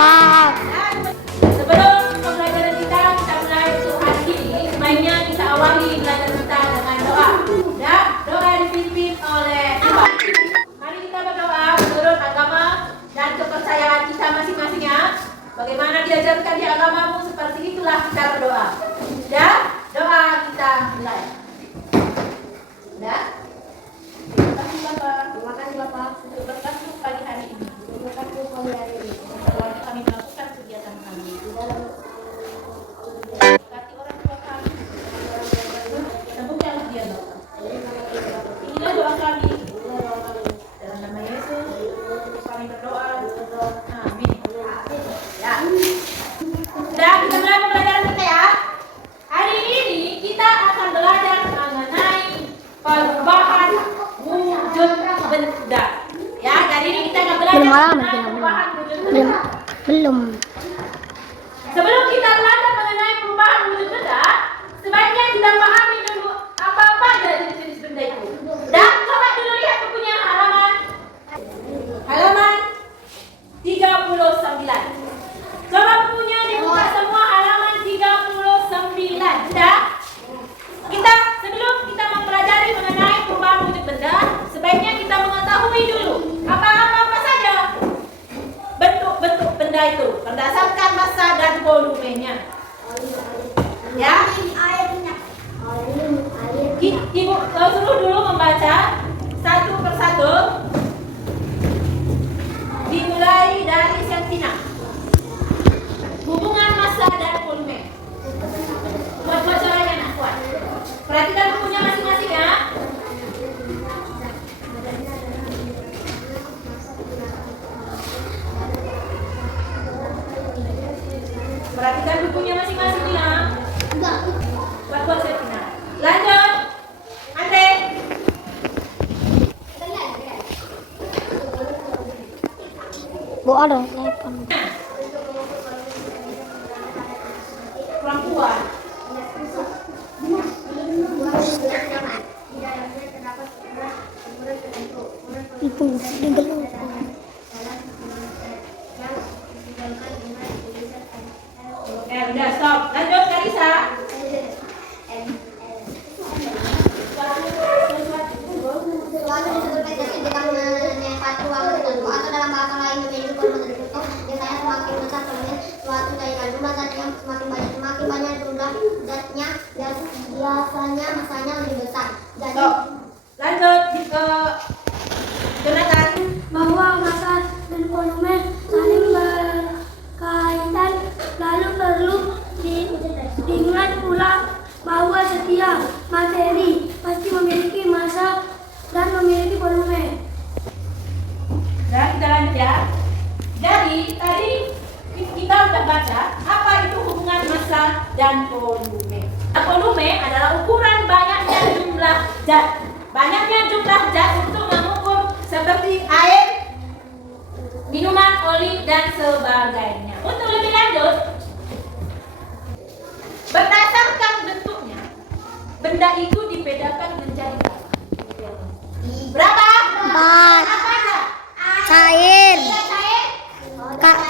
Pak. Sebelum pembelajaran kita mulai untuk hari ini, sebaiknya kita awali belajar kita dengan doa. Dan doa dipimpin oleh Ibu. Mari kita berdoa menurut agama dan kepercayaan kita masing-masing ya. Bagaimana diajarkan di agamamu, seperti itulah kita berdoa. Dan doa kita mulai. Dan terima kasih Bapak. Terima kasih Bapak. Untuk berkat pagi hari ini. Terima kasih pagi hari ini. Setelah kami melakukan kegiatan kami. Di dalam Berkati orang tua kami. Sembuhkanlah dia Bapak. Inilah doa kami. Dalam nama Yesus kami berdoa. Amin. Ya. Sudah kita mulai pembelajaran kita ya. Hari ini kita akan belajar mengenai perubahan wujud benda. Ya, hari ini kita akan belajar mengenai perubahan wujud benda. belum. Sebelum kita belajar mengenai perubahan wujud benda, sebaiknya kita pahami dulu apa-apa aja jenis-jenis benda itu. Dan coba dulu lihat bukunya halaman 39. Coba bukunya dibuka semua halaman 39. Sudah? Sebelum kita mempelajari mengenai perubahan wujud benda, sebaiknya kita mengetahui dulu apa saja bentuk-bentuk benda itu berdasarkan massa dan volumenya. Ya, Ibu suruh dulu membaca satu persatu, dimulai dari sentina. Hubungan massa dan volume. Buat suaranya anak kuat. Perhatikan bukunya masing-masing ya. Perhatikan bukunya masing-masing ya. Buat sentina. Lanjut. Andre. Bu ada telepon. Perempuan. Itu belum. Udah stop. Lanjut Karisa. Suatu disebut vegetasi dengan menyimpan ruang tertentu atau dalam bahasa lain memiliki volume tertentu. Biasanya semakin besar volume suatu cairan, jumlah zatnya semakin banyak jumlah zatnya dan biasanya masanya lebih besar. Jadi Stop. Lanjut ke Jonathan. Bahwa massa dan volume saling berkaitan, lalu perlu diingat pula bahwa setiap materi pasti memiliki massa dan memiliki volume. Dan kita lanjut ya. Jadi tadi kita sudah baca apa itu hubungan massa dan volume. Volume adalah ukuran banyaknya jumlah zat. Banyaknya jumlah zat untuk mengukur seperti air, minuman, oli dan sebagainya. Untuk lebih lanjut, berdasarkan bentuknya, benda itu dibedakan menjadi berapa? 4. Apa aja? Cair. Benda cair,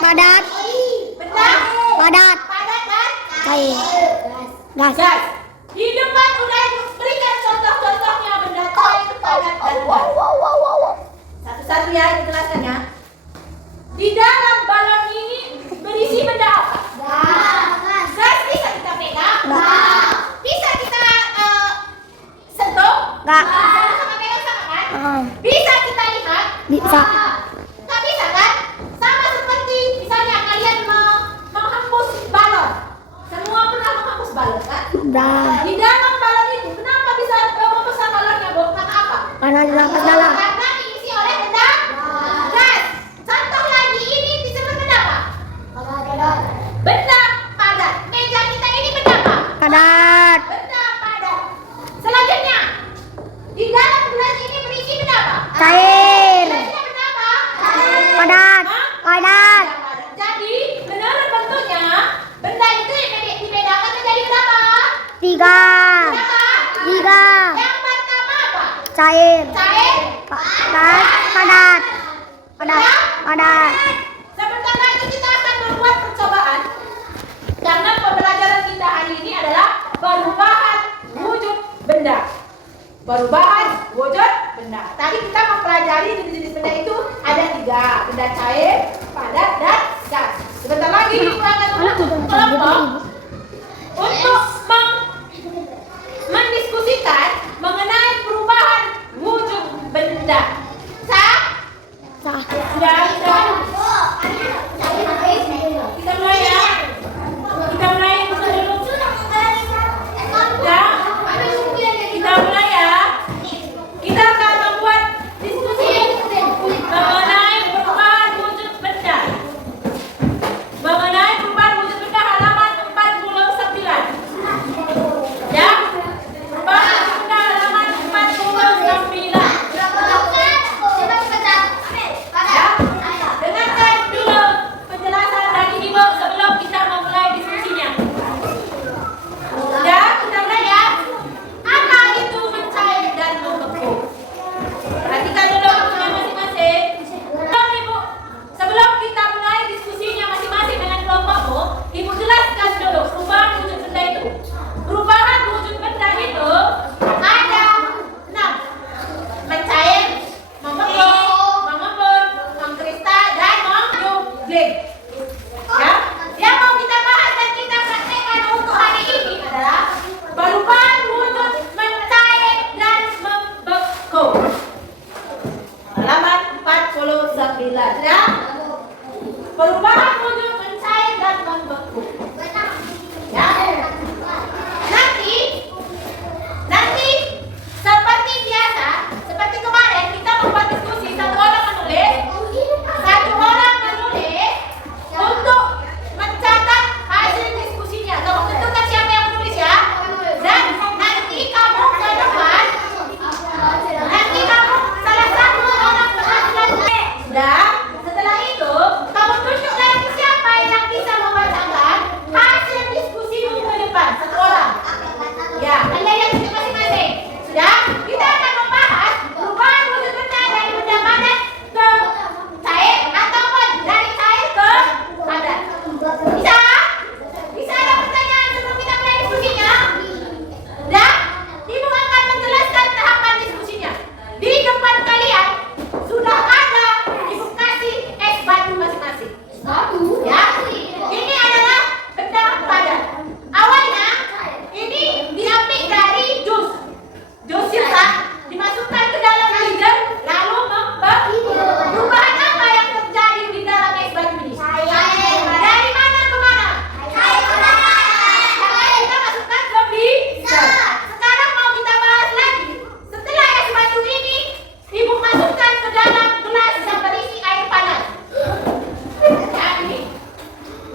Padat. benda Padat. padat dan Cair. Gas. gas. Di depan udah berikan contoh-contohnya benda cair, padat dan gas. Satu-satu ya dijelaskan ya. Di dalam balon ini berisi benda apa? Gas bisa kita pegang? Bisa kita sentuh? Enggak. Sama pegang sama kan? Bisa kita lihat? Bisa. Tak bisa kan? Sama seperti misalnya kalian menghapus balon. Semua pernah menghapus balon kan? Udah. Di dalam balon itu kenapa bisa membesar balonnya? Karena apa? Karena di nafas dalam. Karena diisi oleh benda gas. Contoh lagi ini disebut benda apa? Benda padat. Meja kita ini benda apa? Padat. Benda padat. Selanjutnya, di dalam gelas ini berisi benda apa? Cair. Gelasnya benda apa? Padat. Hah? Padat. Jadi, menurut bentuknya, benda itu dibedakan menjadi berapa? 3. Berapa? 3. Yang pertama apa? Cair. Cair. Padat. Padat. Padat. Padat. Sebentar lagi kita akan perubahan wujud mencair dan membeku. Ya. Nanti seperti biasa, seperti kemarin kita membuat diskusi, satu orang menulis untuk mencatat hasil diskusinya. Kamu tentukan siapa yang menulis ya. Dan nanti kamu ke depan, nanti kamu salah satu orang menulis. Sudah. Setelah itu kamu tunjuk lagi siapa yang bisa membacakan hasil diskusimu ke depan. Satu orang. Ya, Anda yang tunjuk masing-masing. Sudah. Kita akan membahas perubahan wujud benda dari benda padat ke cair ataupun dari cair ke padat. Bisa? Bisa ada pertanyaan sebelum kita mulai diskusinya? Sudah? Ibu akan menjelaskan tahapan diskusinya. Di depan kalian sudah ada Ibu kasih es batu masing-masing. Ya, ini adalah benda padat. Awalnya ini diambil dari jus. Jus sisa dimasukkan ke dalam blender lalu membeku. Perubahan apa yang terjadi di dalam es batu ini? Dari mana ke mana? Kita masukkan ke blender. Sekarang mau kita bahas lagi. Setelah es batu ini Ibu masukkan ke dalam gelas yang berisi air panas. Ya, ini.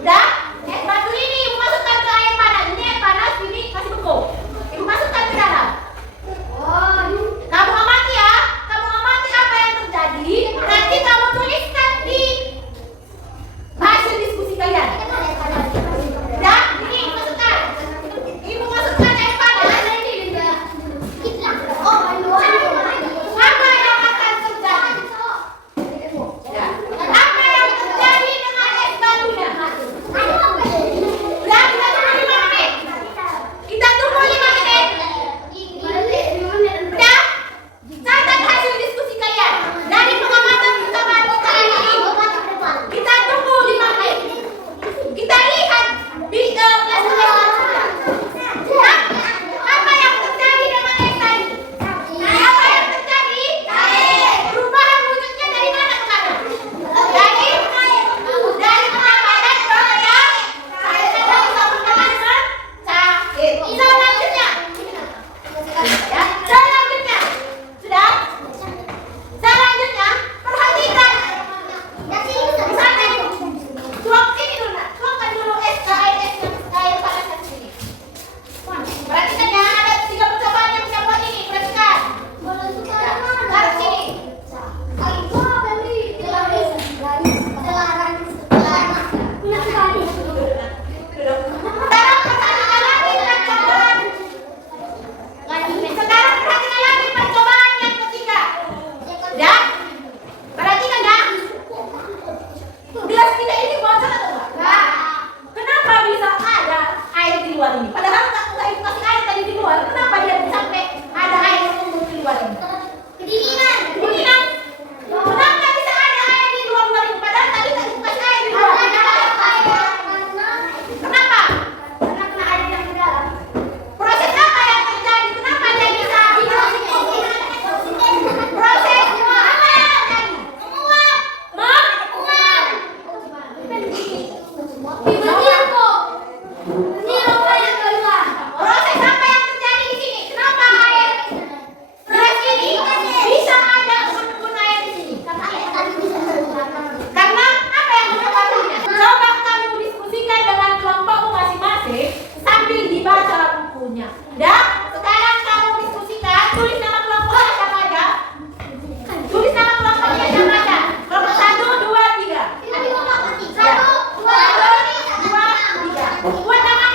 Udah? Es batu ini Ibu masukkan ke air panas. Ini air panas, ini masih beku. Ibu masukkan ke dalam. Kamu amati ya. Kamu amati apa yang terjadi. Nanti kamu tuliskan di hasil diskusi kalian. Udah? Ini Ibu masukkan. Ibu masukkan air panas. Apa yang akan terjadi? Ya. Apa yang terjadi dengan es batunya? Udah, kita tunggu 5 menit. Kita tunggu 5 menit. Udah? Catat hasil diskusi kalian. Dari pengamatan kita kali ini. Kita tunggu 5 menit. Kita lihat di kelas apa yang terjadi dengan es tadi? Apa yang terjadi? Perubahan wujudnya dari mana ke mana? Dari benda padat ke yang cair. Selanjutnya. Ya, selanjutnya. Sudah? Selanjutnya, perhatikan. Misalnya, tuang sini dulu, nak. Tuangkan dulu air panas ke sini. Perhatikan ya, ada 3 percobaan yang bisa buat ini. Perhatikan. Taruh sini. Sekarang perhatikan lagi percobaan. Sekarang perhatikan lagi percobaan yang ketiga. Ya? Perhatikan ya. Gelas kita ini bocor atau enggak? Kenapa bisa ada air di luar ini? Padahal nggak Ibu kasih air tadi di luar. Kenapa dia sampai ada air yang tumbuh di luar ini? Kedinginan. Kenapa bisa ada air di luar ini? Padahal tadi nggak Ibu kasih air di luar. Kenapa? Karena kena air yang di dalam. Proses apa yang terjadi? Kenapa dia bisa hidup? Proses apa yang terjadi? Proses apa yang terjadi di sini? Kenapa air gelas ini bisa ada embun air di sini? Karena apa yang menyebabkannya? Coba kamu diskusikan dengan kelompokmu masing-masing sambil dibaca bukunya. Dah? Sekarang kamu diskusikan, tulis nama kelompoknya siapa aja? Tulis nama kelompoknya siapa aja? Kelompok 1, 2, 3. 1, 2, 3. Buat namanya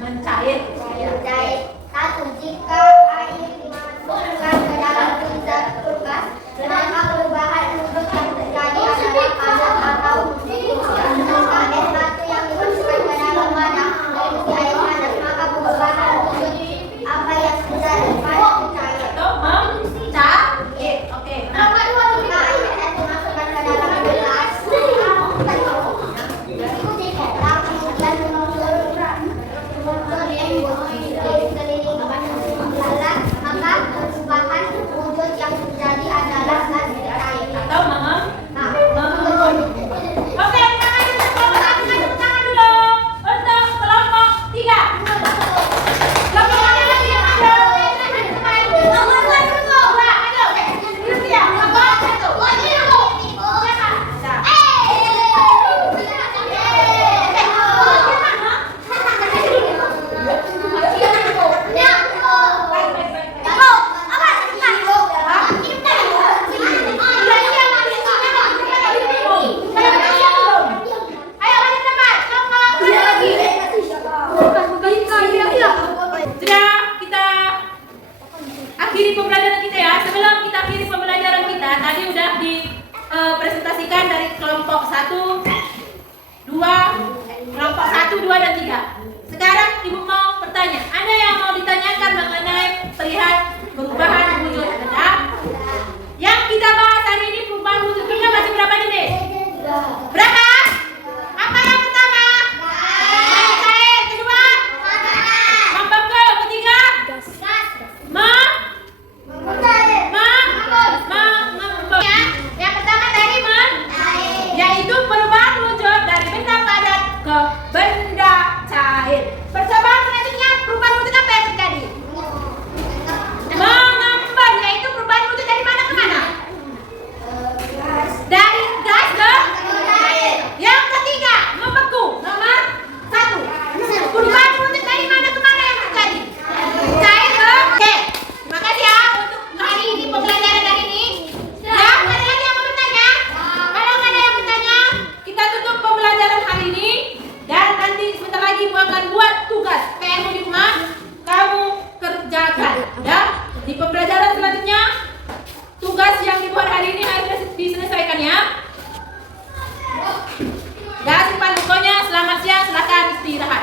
Mencair. Mencair. 1. Jika air dimasukkan ke dalam freezer kulkas, maka perubahan bentuk yang terjadi adalah padat atau tidak. Jika es batu yang dimasukkan ke dalam wadah mengikuti air panas, maka perubahan bentuk apa yang terjadi pada mencair. Atau mencair. Oke. Nah, Jika air es dimasukkan ke dalam gelas, dan mengumpul sekeliling gelas, maka perubahan wujud yang terjadi adalah gas cair. atau mengembun. Oke, tangan dulu untuk kelompok 3. Kelompok mana lagi yang ada? Sudah kita akhiri pembelajaran kita ya. Sebelum kita akhiri pembelajaran kita, tadi udah dipresentasikan dari kelompok 1, 2, dan 3. Sekarang Ibu mau bertanya. Ada yang mau ditanyakan mengenai perihal perubahan wujud? Ada? Yang kita bahas hari ini perubahan wujud kita masih berapa jenis? Berapa? Apa yang pertama? Cair. Kedua? Membengkak. Ketiga? Yang pertama tadi yaitu perubahan wujud dari benda padat ke benda cair. Percobaan selanjutnya perubahan wujud apa yang terjadi? Mengembun, yaitu perubahan wujud dari mana ke mana? Dari gas ke cair. Yang ketiga membeku. Nomor 1. Perubahan wujud dari mana ke mana yang terjadi? Cair ke. Oke. Terima kasih ya untuk hari ini pembelajaran hari ini. Ya, ada lagi yang mau bertanya? Kalau nggak ada yang bertanya, kita tutup pembelajaran hari ini dan nanti sebentar lagi Ibu akan buat tugas PR di rumah. Kamu kerjakan. Ya, di pembelajaran selanjutnya tugas yang dibuat hari ini harus diselesaikan ya. Dan simpan bukunya. Selamat siang. Silakan istirahat.